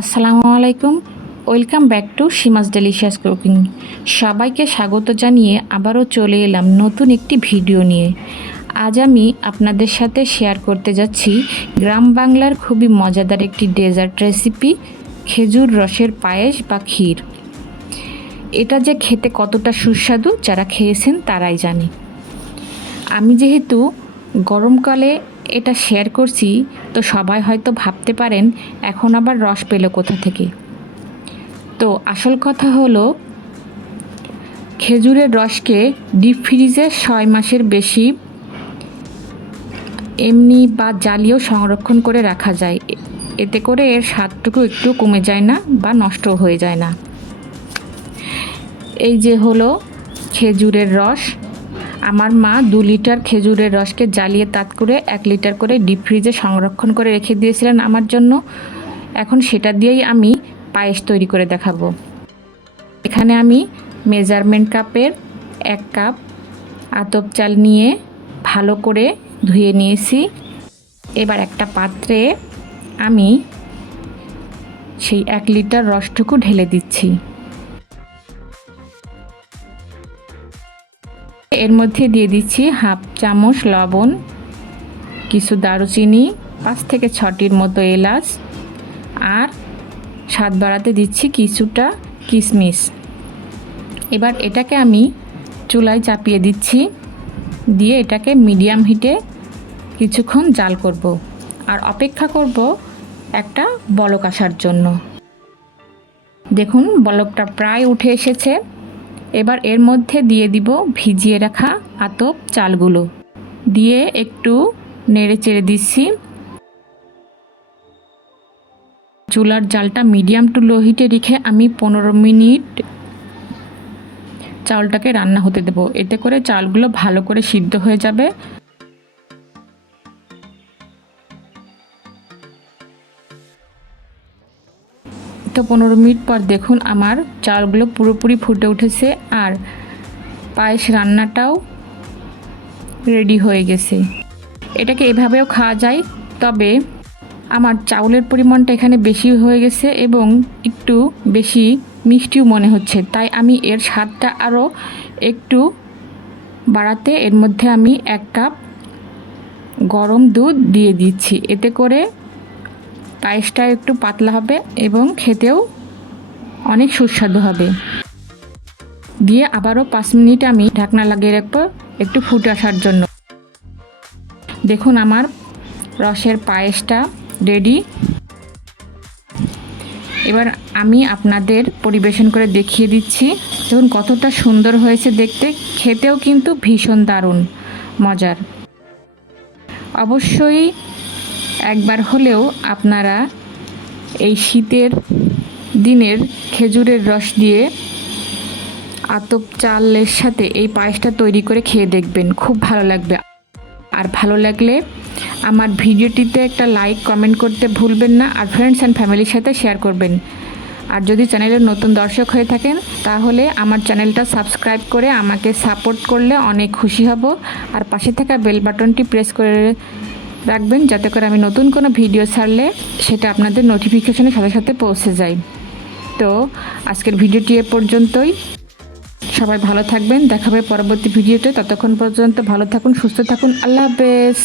আসসালামু আলাইকুম। Welcome back to Seema's delicious cooking. সবাইকে স্বাগত জানিয়ে আবারও চলে এলাম নতুন একটি ভিডিও নিয়ে। আজ আমি আপনাদের সাথে শেয়ার করতে যাচ্ছি গ্রাম বাংলার খুবই মজাদার একটি ডেজার্ট রেসিপি, খেজুর রসের পায়েস বা ক্ষীর। এটা যে খেতে কতটা সুস্বাদু যারা খেয়েছেন তারাই জানে। আমি যেহেতু গরমকালে এটা শেয়ার করছি, তো সবাই হয়তো ভাবতে পারেন এখন আবার রস পেল কোথা থেকে। তো আসল কথা হলো, খেজুরের রসকে ডিপ ফ্রিজে 6 মাসের বেশি এমনি বা জ্বালিয়েও সংরক্ষণ করে রাখা যায়। এতে করে এর স্বাদটুকু একটু কমে যায় না বা নষ্ট হয়ে যায় না। এই যে হলো খেজুরের রস। আমার মা 2 লিটার খেজুরের রসকে জ্বালিয়ে তাত করে 1 লিটার করে ডিপ ফ্রিজে সংরক্ষণ করে রেখে দিয়েছিলেন আমার জন্য। এখন সেটা দিয়েই আমি পায়েস তৈরি করে দেখাবো। এখানে আমি মেজারমেন্ট কাপের 1 কাপ আতপ চাল নিয়ে ভালো করে ধুয়ে নিয়েছি। এবার একটা পাত্রে আমি সেই 1 লিটার রসটুকু ঢেলে দিচ্ছি। এর মধ্যে দিয়ে দিচ্ছি হাফ চামচ লবণ, কিছু দারুচিনি, 5 থেকে 6টির মতো এলাচ, আর স্বাদ বাড়াতে দিচ্ছি কিছুটা কিশমিশ। এবার এটাকে আমি চুলায় চাপিয়ে দিচ্ছি, দিয়ে এটাকে মিডিয়াম হিটে কিছুক্ষণ জাল করব আর অপেক্ষা করব একটা বলক আসার জন্য। দেখুন বলকটা প্রায় উঠে এসেছে। এবার এর মধ্যে দিয়ে দিব ভিজিয়ে রাখা আতপ চালগুলো, দিয়ে একটু নেড়ে চেড়ে দিচ্ছি। চুলার জালটা মিডিয়াম টু লো হিটে রেখে আমি 15 মিনিট চাউলটাকে রান্না হতে দেব। এতে করে চালগুলো ভালো করে সিদ্ধ হয়ে যাবে। তো 15 মিনিট পর দেখুন আমার চালগুলো পুরোপুরি ফুটে উঠেছে আর পায়েস রান্নাটাও রেডি হয়ে গেছে। এটাকে এভাবেও খাওয়া যায়, তবে আমার চাউলের পরিমাণটা এখানে বেশি হয়ে গেছে এবং একটু বেশি মিষ্টিও মনে হচ্ছে, তাই আমি এর স্বাদটা আরও একটু বাড়াতে এর মধ্যে আমি 1 কাপ গরম দুধ দিয়ে দিচ্ছি। এতে করে পায়েসটা একটু পাতলা হবে এবং খেতেও অনেক সুস্বাদু হবে। দিয়ে আবারও 5 মিনিট আমি ঢাকনা লাগিয়ে রাখবো একটু ফুটে আসার জন্য। দেখুন আমার রসের পায়েসটা রেডি। এবার আমি আপনাদের পরিবেশন করে দেখিয়ে দিচ্ছি। দেখুন কতটা সুন্দর হয়েছে দেখতে, খেতেও কিন্তু ভীষণ দারুণ মজার। অবশ্যই একবার হলেও আপনারা এই শীতের দিনের খেজুরের রস দিয়ে আতপ চালের সাথে এই পায়েসটা তৈরি করে খেয়ে দেখবেন, খুব ভালো লাগবে। আর ভালো লাগলে আমার ভিডিওটিতে একটা লাইক কমেন্ট করতে ভুলবেন না, আর ফ্রেন্ডস অ্যান্ড ফ্যামিলির সাথে শেয়ার করবেন। আর যদি চ্যানেলের নতুন দর্শক হয়ে থাকেন তাহলে আমার চ্যানেলটা সাবস্ক্রাইব করে আমাকে সাপোর্ট করলে অনেক খুশি হব। আর পাশে থাকা বেল বাটনটি প্রেস করে রাখবেন, যাতে করে আমি নতুন কোনো ভিডিও ছাড়লে সেটা আপনাদের নোটিফিকেশনের সাথে সাথে পৌঁছে যায়। তো আজকের ভিডিওটি এ পর্যন্তই। সবাই ভালো থাকবেন, দেখা হবে পরবর্তী ভিডিওতে। ততক্ষণ পর্যন্ত ভালো থাকুন, সুস্থ থাকুন। আল্লাহ হাফেজ।